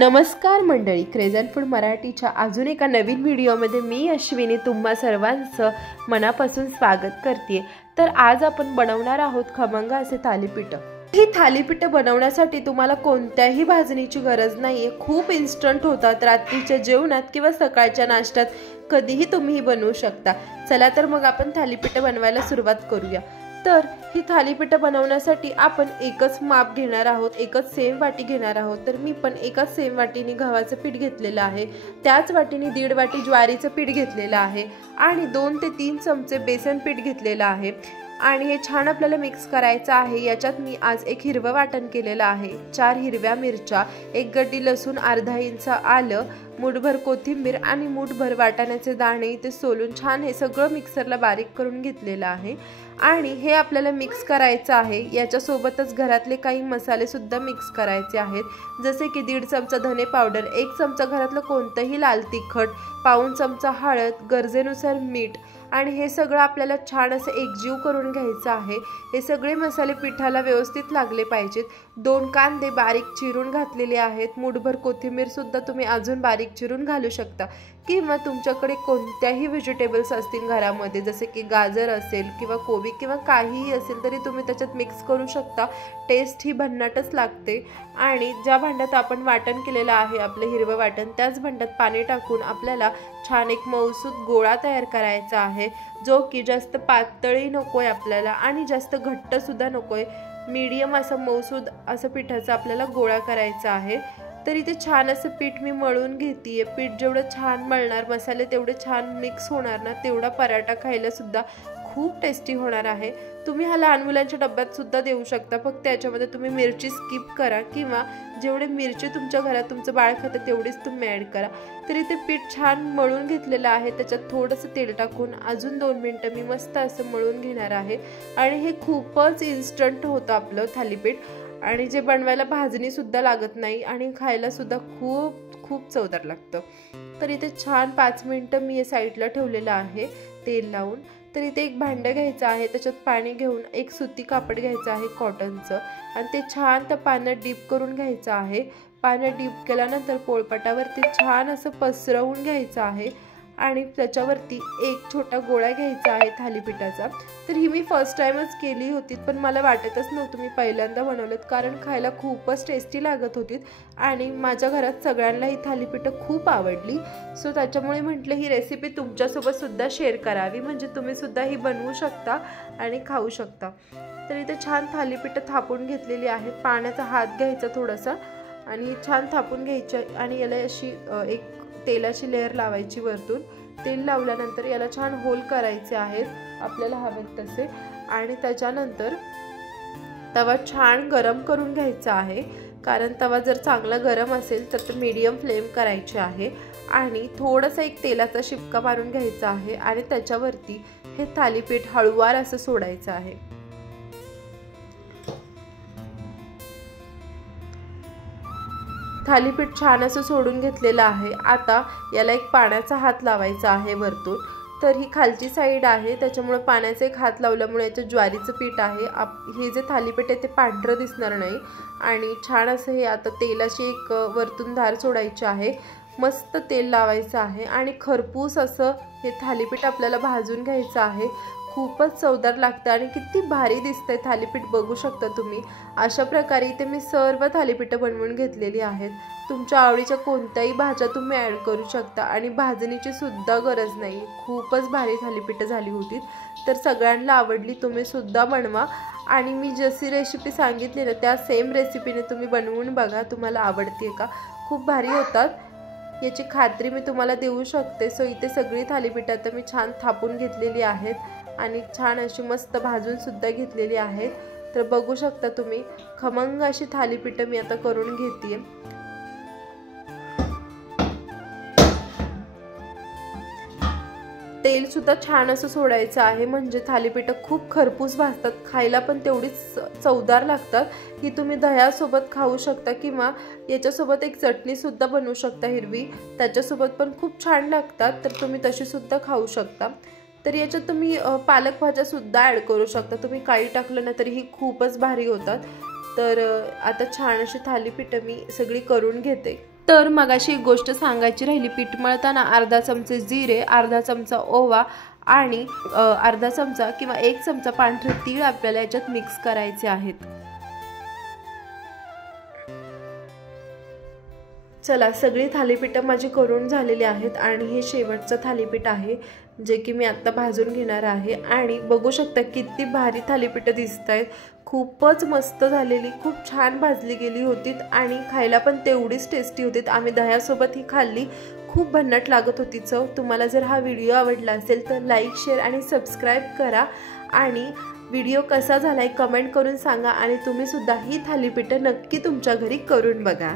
नमस्कार मंडळी, crazy and food मराठीच्या अजून एका नवीन व्हिडिओमध्ये मी अश्विनी तुम्हा सर्वांचं मनापासून स्वागत करते। तर आज आपण बनवणार आहोत खमंग असे थालीपीठ। ही थालीपीठ बनवण्यासाठी तुम्हाला कोणत्याही भाजणीची गरज नाहीये, खूप इन्स्टंट होतात। रात्रीच्या जेवणात किंवा सकाळच्या नाश्त्यात कधीही तुम्ही ही बनवू शकता। चला तर मग आपण थालीपीठ बनवायला सुरुवात करूया। तर ही थालीपीठ बनवण्यासाठी आपण एकच माप घेणार आहोत, एकच सेम वाटी घेणार आहोत। तर मी पण एकाच सेम वाटीने गव्हाचं पीठ घेतलेलं आहे, त्याच वाटीने 1.5 वाटी ज्वारीचं पीठ घेतलेलं आहे आणि 2 ते 3 चमचे बेसन पीठ घेतलेलं आहे आणि हे छान आपल्याला मिक्स करायचं आहे। याच्यात मी आज एक हिरवं वाटण केलेलं आहे, 4 हिरव्या मिरच्या, 1 गड्डी लसूण, अर्धा इंच आलं, मूठभर कोथिंबीर आणि मूठभर वाटाण्याचे दाणे ते सोलून छान हे सगळं मिक्सरला बारीक करून घेतलेलं आहे आणि हे आपल्याला मिक्स करायचं आहे। याच्या सोबतच घरातले काही मसाले सुद्धा मिक्स करायचे आहेत, जसे की 1.5 चमचा धने पावडर, 1 चमचा घरातलं कोणतंही लाल तिखट, पाऊण चमचा हळद, गरजेनुसार मीठ आणि हे सगळं आपल्याला छान असं एकजीव करून घ्यायचं आहे। हे सगळे मसाले पिठाला व्यवस्थित लागले पाहिजेत। 2 कांदे बारीक चिरून घातलेले आहेत, मूठभर कोथिंबीर सुद्धा तुम्ही अजून बारीक चिरून घालू शकता किंवा तुमच्याकडे कोणत्याही व्हेजिटेबल्स असतील घरामध्ये, जसे की गाजर असेल किंवा कोबी किंवा काहीही असेल तरी तुम्ही त्याच्यात मिक्स करू शकता। टेस्ट ही भन्नाटच लागते। आणि ज्या भांड्यात आपण वाटण केलेलं आहे आपलं हिरवं वाटण, त्याच भांड्यात पाणी टाकून आपल्याला छान एक मऊसूत गोळा तयार करायचा आहे, जो की जास्त पातळही नकोय आपल्याला आणि जास्त घट्ट सुद्धा नकोय, मीडियम असं मऊसूत असं पिठाचा आपल्याला गोळा करायचा आहे। तर इथे छान असं पीठ मी मळून घेतेय। पीठ जेवढं छान मळणार, मसाले तेवढे छान मिक्स होणार ना, तेवढा पराठा खायला सुद्धा खूप टेस्टी होणार आहे। तुम्ही हा लहान मुलांच्या डब्यात सुद्धा देऊ शकता, फक्त याच्यामध्ये तुम्ही मिरची स्किप करा किंवा जेवढे मिरची तुमच्या घरात तुमचं बाळ खातं तेवढीच तुम्ही ॲड करा। तर इथे पीठ छान मळून घेतलेलं आहे, त्याच्यात थोडंसं तेल टाकून अजून 2 मिनिटं मी मस्त असं मळून घेणार आहे आणि हे खूपच इन्स्टंट होतं आपलं थालीपीठ आणि जे बनवायला भाजणी सुद्धा लागत नाही आणि खायला सुद्धा खूप खूप चवदार लागतं। तर इथे छान 5 मिनिटं मी साईडला ठेवलेलं आहे तेल लावून। तर इथे एक भांडं घ्यायचं आहे, त्याच्यात पाणी घेऊन एक सुती कापड घ्यायचं आहे कॉटनचं आणि ते छान त्या पाण्यात डीप करून घ्यायचं आहे। पाण्यात डीप केल्यानंतर पोळपाटावरती छान असं पसरवून घ्यायचं आहे आणि त्याच्यावरती एक छोटा गोळा घ्यायचा आहे थालीपीठाचा। तर ही मी फर्स्ट टाइमच केली होती, पण मला वाटतच नव्हतं मी पहिल्यांदा बनवलं, कारण खायला खूपच टेस्टी लागत होती आणि माझ्या घरात सगळ्यांना ही थालीपीठं खूप आवडली। सो त्याच्यामुळे म्हटलं ही रेसिपी तुमच्यासोबत सुद्धा शेअर करावी, म्हणजे तुम्ही सुद्धा ही बनवू शकता आणि खाऊ शकता। तर इथे छान थालीपीठं थापून घेतलेली आहे, पाण्याचा हात घ्यायचा थोडासा आणि छान थापून घ्यायची आणि याला अशी एक तेलाची लेअर लावायची वरतून। तेल लावल्यानंतर याला छान होल करायचे आहेत आपल्याला हवेत तसे आणि त्याच्यानंतर तवा छान गरम करून घ्यायचा आहे, कारण तवा जर चांगला गरम असेल तर मीडियम फ्लेम करायची आहे आणि थोडंसं एक तेलाचा शिपका मारून घ्यायचा आहे आणि त्याच्यावरती हे थालीपीठ हळूवार असं सोडायचं आहे। थालीपीठ छान असं सोडून घेतलेलं आहे। आता याला एक पाण्याचा हात लावायचा आहे वरतून। तर ही खालची साईड आहे, त्याच्यामुळे पाण्याचा एक हात लावल्यामुळे याचं ज्वारीचं पीठ आहे, हे जे थालीपीठ आहे ते पांढरं दिसणार नाही आणि छान असं हे आता तेलाची एक वरतून धार सोडायची आहे, मस्त तेल लावायचं आहे आणि खरपूस असं हे थालीपीठ आपल्याला भाजून घ्यायचं आहे। खूपच चवदार लागतं आणि किती भारी दिसतंय थालीपीठ, बघू शकता तुम्ही। अशा प्रकारे इथे मी सर्व थालीपीठं बनवून घेतलेली आहेत। तुमच्या आवडीच्या कोणत्याही भाज्या तुम्ही ॲड करू शकता आणि भाजणीची सुद्धा गरज नाही, खूपच भारी थालीपीठं झाली होती। तर सगळ्यांना आवडली, तुम्ही सुद्धा बनवा आणि मी जशी रेसिपी सांगितली ना त्या सेम रेसिपीने तुम्ही बनवून बघा, तुम्हाला आवडते का, खूप भारी होतात याची खात्री मी तुम्हाला देऊ शकते। सो इथे सगळी थालीपीठं आता मी छान थापून घेतलेली आहेत आणि छान अशी मस्त भाजून सुद्धा घेतलेली आहेत। तर बघू शकता तुम्ही, खमंग अशी थालीपीठं मी आता करून घेतेय। तेल सुद्धा छान असं सोडायचं आहे, म्हणजे थालीपीठं खूप खरपूस भाजतात, खायला पण तेवढीच चवदार लागतात। ही तुम्ही दह्यासोबत खाऊ शकता किंवा याच्यासोबत एक चटणी सुद्धा बनवू शकता हिरवी, त्याच्यासोबत पण खूप छान लागतात, तर तुम्ही तशी सुद्धा खाऊ शकता। तर याच्यात तुम्ही पालक भाज्या सुद्धा ॲड करू शकता, तुम्ही काही टाकलं ना तरी ही खूपच भारी होतात। तर आता छान अशी थालीपीठं मी सगळी करून घेते। तर मगाशी एक गोष्ट सांगायची राहिली, पीठ मळताना अर्धा चमचे जिरे, अर्धा चमचा ओवा आणि अर्धा चमचा किंवा 1 चमचा पांढरे तीळ आपल्याला याच्यात मिक्स करायचे आहेत। चला, सगळी थालीपीठं माझी करून झालेली आहेत आणि हे शेवटचं थालीपीठ आहे जे की मी आता भाजून घेणार आहे। आणि बघू शकता किती भारी थालीपीठं दिसत आहेत, खूपच मस्त झालेली, खूप छान भाजली गेली होती आणि खायला पण तेवढीच टेस्टी होती। आम्ही दह्यासोबत ही खाल्ली, खूप भन्नाट लागत होती चव। तुम्हाला जर हा व्हिडिओ आवडला असेल तर लाईक, शेअर आणि सबस्क्राईब करा आणि व्हिडिओ कसा झालाय कमेंट करून सांगा आणि तुम्ही सुद्धा ही थालीपीठं नक्की तुमच्या घरी करून बघा।